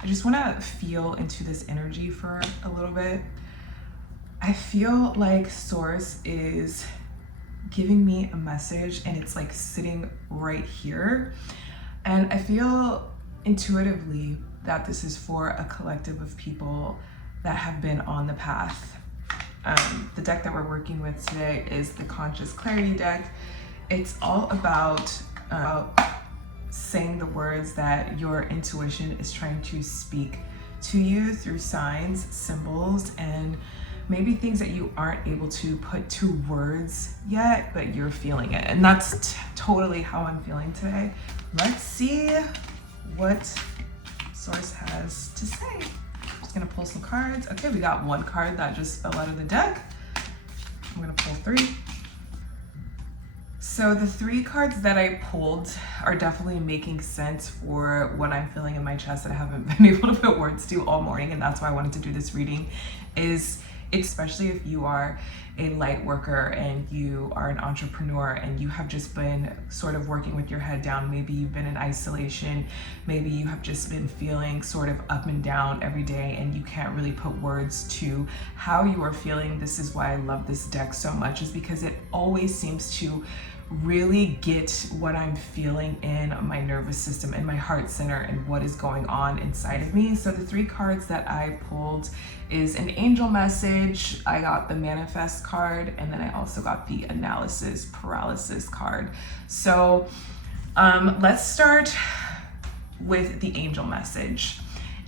I just want to feel into this energy for a little bit. I feel like Source is giving me a message and it's like sitting right here. And I feel intuitively that this is for a collective of people that have been on the path. The deck that we're working with today is the Conscious Clarity deck. It's all about saying the words that your intuition is trying to speak to you through signs, symbols, and maybe things that you aren't able to put to words yet, but you're feeling it. And that's totally how I'm feeling today. Let's see what Source has to say. Just gonna pull some cards. Okay, we got one card that just fell out of the deck. I'm gonna pull three. So the three cards that I pulled are definitely making sense for what I'm feeling in my chest that I haven't been able to put words to all morning, and that's why I wanted to do this reading. Especially if you are a light worker and you are an entrepreneur and you have just been sort of working with your head down. Maybe you've been in isolation. Maybe you have just been feeling sort of up and down every day and you can't really put words to how you are feeling. This is why I love this deck so much, is because it always seems to really get what I'm feeling in my nervous system, in my heart center, and what is going on inside of me. So the three cards that I pulled is an angel message, I got the manifest card, and then I also got the analysis paralysis card. So let's start with the angel message.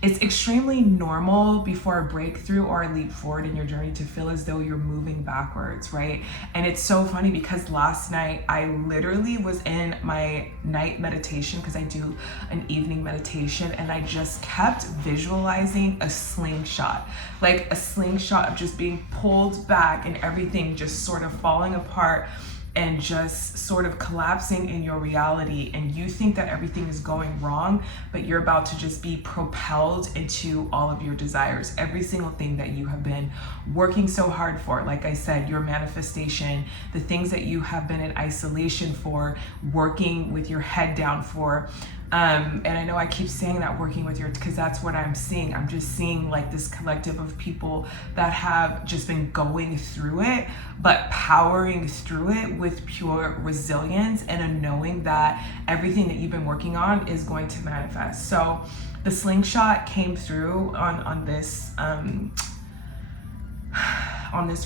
It's extremely normal before a breakthrough or a leap forward in your journey to feel as though you're moving backwards, right? And it's so funny because last night I literally was in my night meditation, because I do an evening meditation, and I just kept visualizing a slingshot, like a slingshot of just being pulled back and everything just sort of falling apart and just sort of collapsing in your reality, and you think that everything is going wrong, but you're about to just be propelled into all of your desires, every single thing that you have been working so hard for. Like I said, your manifestation, the things that you have been in isolation for, working with your head down for. And I know I keep saying that, working with your, because that's what I'm seeing. I'm just seeing like this collective of people that have just been going through it, but powering through it with pure resilience and a knowing that everything that you've been working on is going to manifest. So the slingshot came through on this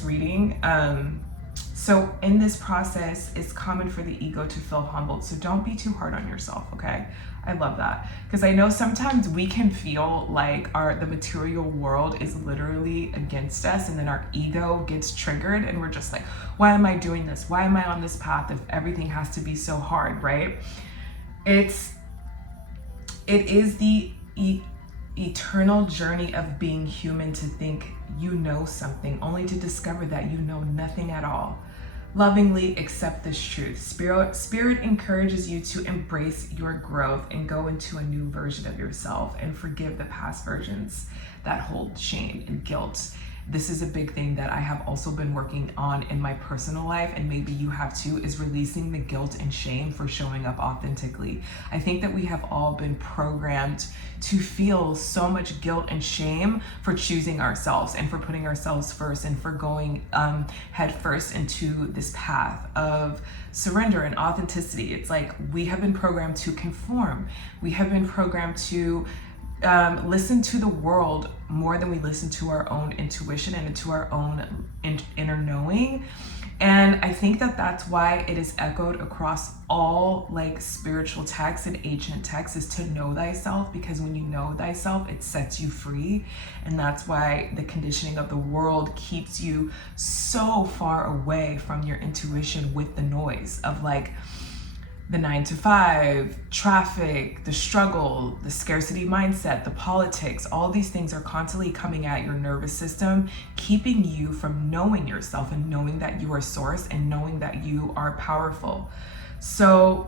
reading. So in this process, it's common for the ego to feel humbled. So don't be too hard on yourself, okay? I love that. Because I know sometimes we can feel like the material world is literally against us, and then our ego gets triggered and we're just like, why am I doing this? Why am I on this path if everything has to be so hard, right? It is the eternal journey of being human to think you know something, only to discover that you know nothing at all. Lovingly accept this truth. Spirit encourages you to embrace your growth and go into a new version of yourself and forgive the past versions that hold shame and guilt. This is a big thing that I have also been working on in my personal life, and maybe you have too, is releasing the guilt and shame for showing up authentically. I think that we have all been programmed to feel so much guilt and shame for choosing ourselves and for putting ourselves first and for going head first into this path of surrender and authenticity. It's like we have been programmed to conform. We have been programmed to listen to the world more than we listen to our own intuition and to our own inner knowing. And I think that that's why it is echoed across all like spiritual texts and ancient texts, is to know thyself, because when you know thyself, it sets you free. And that's why the conditioning of the world keeps you so far away from your intuition with the noise of like the 9-to-5, traffic, the struggle, the scarcity mindset, the politics. All these things are constantly coming at your nervous system, keeping you from knowing yourself and knowing that you are source and knowing that you are powerful. So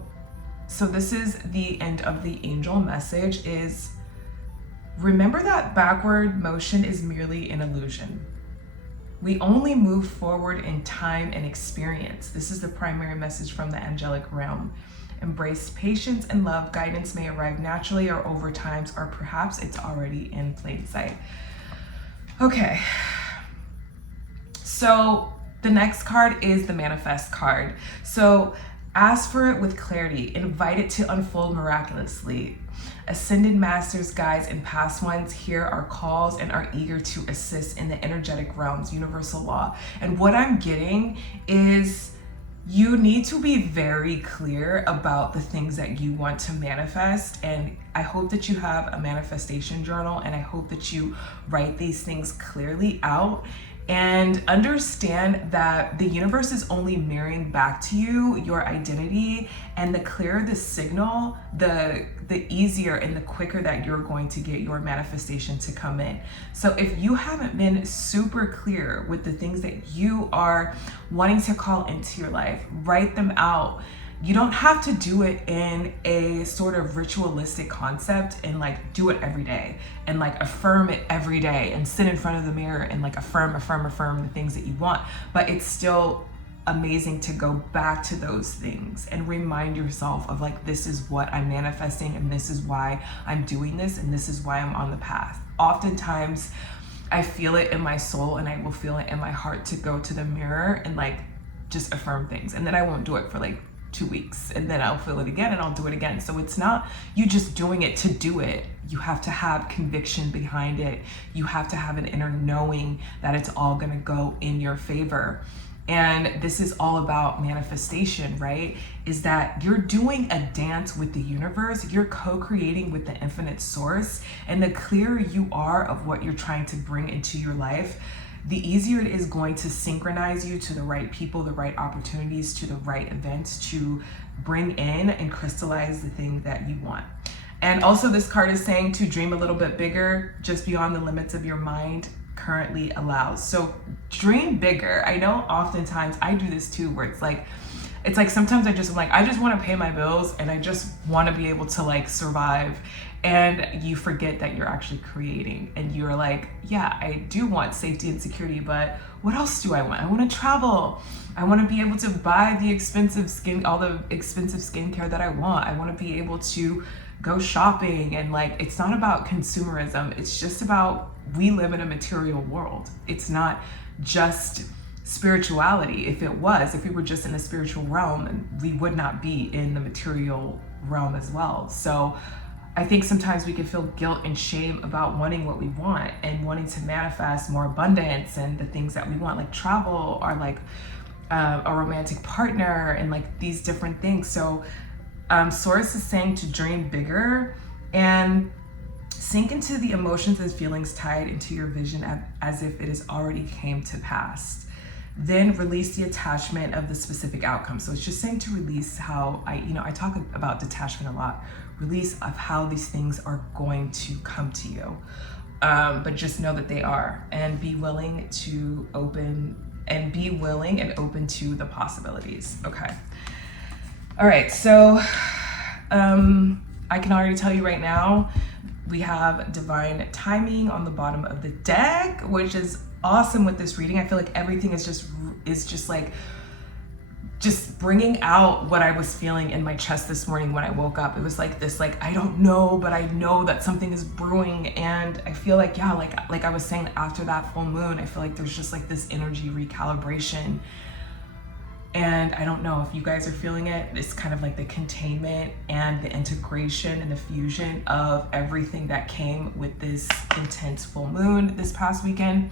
this is the end of the angel message, is remember that backward motion is merely an illusion. We only move forward in time and experience. This is the primary message from the angelic realm. Embrace patience and love. Guidance may arrive naturally or over times, or perhaps it's already in plain sight. Okay. So the next card is the manifest card. So ask for it with clarity. Invite it to unfold miraculously. Ascended masters, guides, and past ones hear our calls and are eager to assist in the energetic realms, universal law. And what I'm getting is you need to be very clear about the things that you want to manifest. And I hope that you have a manifestation journal, and I hope that you write these things clearly out and understand that the universe is only mirroring back to you your identity, and the clearer the signal, the easier and the quicker that you're going to get your manifestation to come in. So if you haven't been super clear with the things that you are wanting to call into your life, write them out. You don't have to do it in a sort of ritualistic concept and like do it every day and like affirm it every day and sit in front of the mirror and like affirm the things that you want. But it's still amazing to go back to those things and remind yourself of like, this is what I'm manifesting, and this is why I'm doing this, and this is why I'm on the path. Oftentimes I feel it in my soul, and I will feel it in my heart to go to the mirror and like just affirm things, and then I won't do it for like 2 weeks, and then I'll feel it again and I'll do it again. So it's not you just doing it to do it. You have to have conviction behind it. You have to have an inner knowing that it's all gonna go in your favor. And this is all about manifestation, right? Is that you're doing a dance with the universe, you're co-creating with the infinite source, and the clearer you are of what you're trying to bring into your life, the easier it is going to synchronize you to the right people, the right opportunities, to the right events to bring in and crystallize the thing that you want. And also this card is saying to dream a little bit bigger, just beyond the limits of your mind currently allows. So dream bigger. I know oftentimes I do this too, where it's like sometimes I just want to pay my bills and I just want to be able to like survive. And you forget that you're actually creating, and you're like, yeah, I do want safety and security, but what else do I want? I want to travel. I want to be able to buy all the expensive skincare that I want. I want to be able to go shopping. And like, it's not about consumerism. It's just about, we live in a material world. It's not just spirituality. If we were just in the spiritual realm, then we would not be in the material realm as well. So I think sometimes we can feel guilt and shame about wanting what we want and wanting to manifest more abundance and the things that we want, like travel or like a romantic partner and like these different things. So Source is saying to dream bigger and sink into the emotions and feelings tied into your vision as if it has already came to pass. Then release the attachment of the specific outcome. So it's just saying to release how I talk about detachment a lot. Release of how these things are going to come to you. But just know that they are, and be willing and open to the possibilities. Okay. All right. So I can already tell you right now, we have divine timing on the bottom of the deck, which is awesome with this reading. I feel like everything is just bringing out what I was feeling in my chest this morning when I woke up. It was like this, like, I don't know, but I know that something is brewing. And I feel like, yeah, like I was saying, after that full moon, I feel like there's just like this energy recalibration. And I don't know if you guys are feeling it. It's kind of like the containment and the integration and the fusion of everything that came with this intense full moon this past weekend.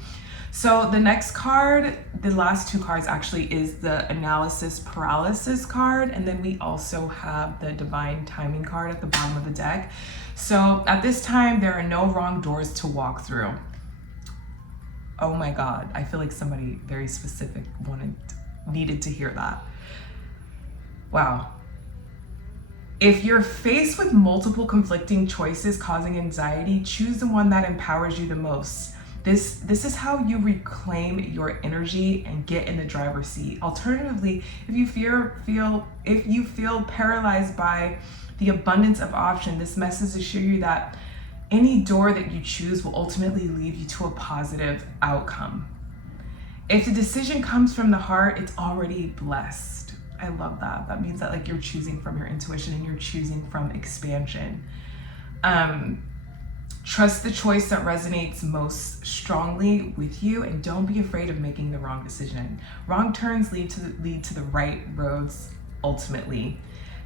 So the next card, the last two cards actually, is the analysis paralysis card. And then we also have the divine timing card at the bottom of the deck. So at this time, there are no wrong doors to walk through. Oh my God, I feel like somebody very specific needed to hear that. Wow. If you're faced with multiple conflicting choices causing anxiety, choose the one that empowers you the most. This is how you reclaim your energy and get in the driver's seat. Alternatively, if you feel paralyzed by the abundance of options, this message assures you that any door that you choose will ultimately lead you to a positive outcome. If the decision comes from the heart, it's already blessed. I love that. That means that like you're choosing from your intuition and you're choosing from expansion. Trust the choice that resonates most strongly with you, and don't be afraid of making the wrong decision. Wrong turns lead to the right roads ultimately.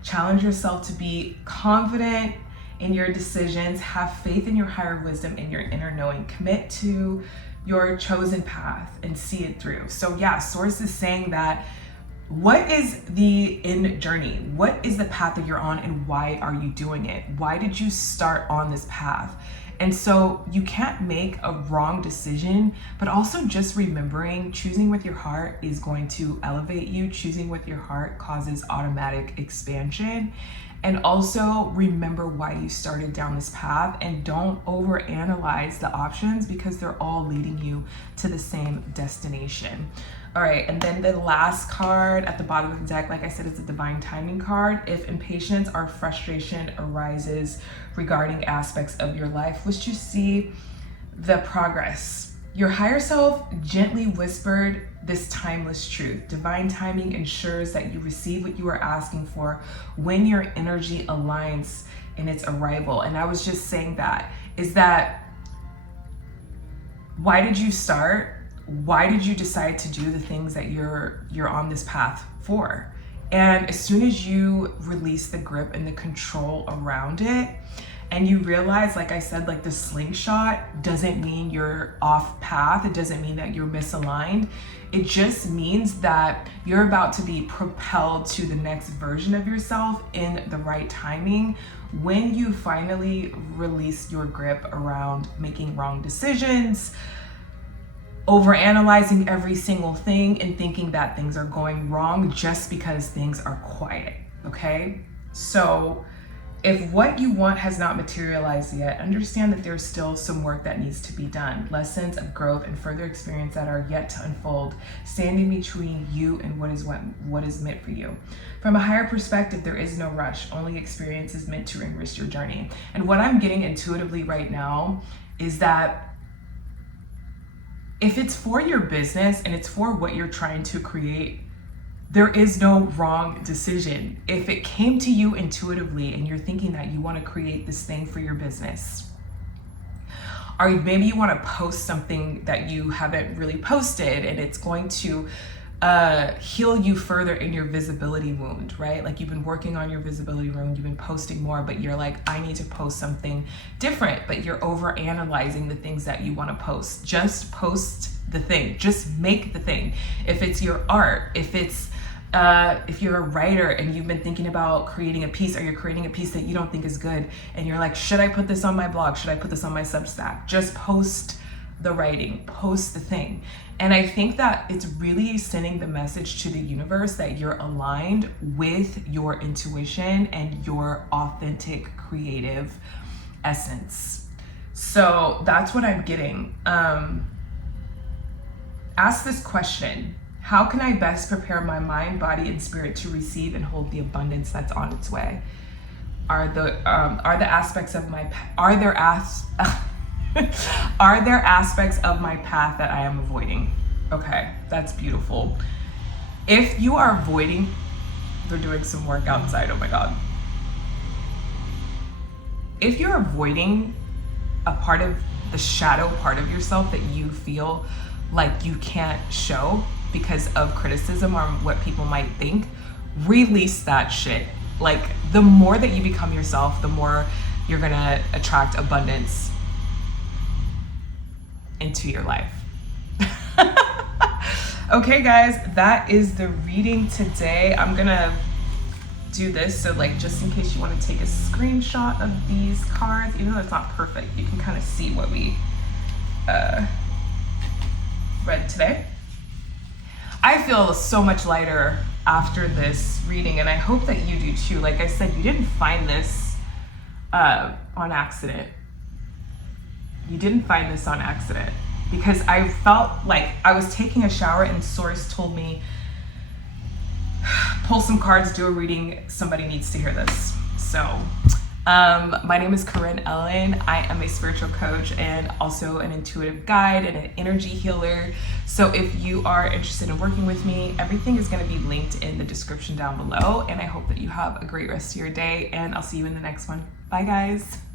Challenge yourself to be confident in your decisions. Have faith in your higher wisdom and your inner knowing. Commit to your chosen path and see it through. So yeah, Source is saying that what is the end journey? What is the path that you're on, and why are you doing it? Why did you start on this path? And so you can't make a wrong decision, but also just remembering choosing with your heart is going to elevate you. Choosing with your heart causes automatic expansion. And also remember why you started down this path, and don't overanalyze the options because they're all leading you to the same destination. All right, and then the last card at the bottom of the deck, like I said, is the divine timing card. If impatience or frustration arises regarding aspects of your life, wish to see the progress. Your higher self gently whispered this timeless truth. Divine timing ensures that you receive what you are asking for when your energy aligns in its arrival. And I was just saying that, is that why did you start? Why did you decide to do the things that you're on this path for? And as soon as you release the grip and the control around it, and you realize, like I said, like the slingshot doesn't mean you're off path. It doesn't mean that you're misaligned. It just means that you're about to be propelled to the next version of yourself in the right timing when you finally release your grip around making wrong decisions, overanalyzing every single thing, and thinking that things are going wrong just because things are quiet, okay? So if what you want has not materialized yet, understand that there's still some work that needs to be done. Lessons of growth and further experience that are yet to unfold, standing between you and what is meant for you. From a higher perspective, there is no rush. Only experience is meant to enrich your journey. And what I'm getting intuitively right now is that if it's for your business and it's for what you're trying to create, there is no wrong decision. If it came to you intuitively and you're thinking that you want to create this thing for your business, or maybe you want to post something that you haven't really posted and it's going to heal you further in your visibility wound, right? Like you've been working on your visibility wound, you've been posting more, but you're like, I need to post something different, but you're over analyzing the things that you want to post. Just post the thing, just make the thing. If it's your art, if you're a writer and you've been thinking about creating a piece, or you're creating a piece that you don't think is good, and you're like, should I put this on my blog? Should I put this on my Substack? Just post the writing, post the thing. And I think that it's really sending the message to the universe that you're aligned with your intuition and your authentic creative essence. So that's what I'm getting. Ask this question: how can I best prepare my mind, body, and spirit to receive and hold the abundance that's on its way? Are there aspects of my path that I am avoiding? Okay, that's beautiful. If you are avoiding, they're doing some work outside, oh my God. If you're avoiding a part of the shadow part of yourself that you feel like you can't show because of criticism or what people might think, release that shit. Like, the more that you become yourself, the more you're gonna attract abundance into your life. Okay guys, that is the reading today. I'm gonna do this, so like, just in case you want to take a screenshot of these cards, even though it's not perfect, you can kind of see what we read today. I feel so much lighter after this reading, and I hope that you do too. Like I said, you didn't find this on accident. You didn't find this on accident, because I felt like I was taking a shower and Source told me, pull some cards, do a reading, somebody needs to hear this. So My name is Corinne Ellen. I am a spiritual coach and also an intuitive guide and an energy healer. So if you are interested in working with me, everything is going to be linked in the description down below. And I hope that you have a great rest of your day, and I'll see you in the next one. Bye, guys.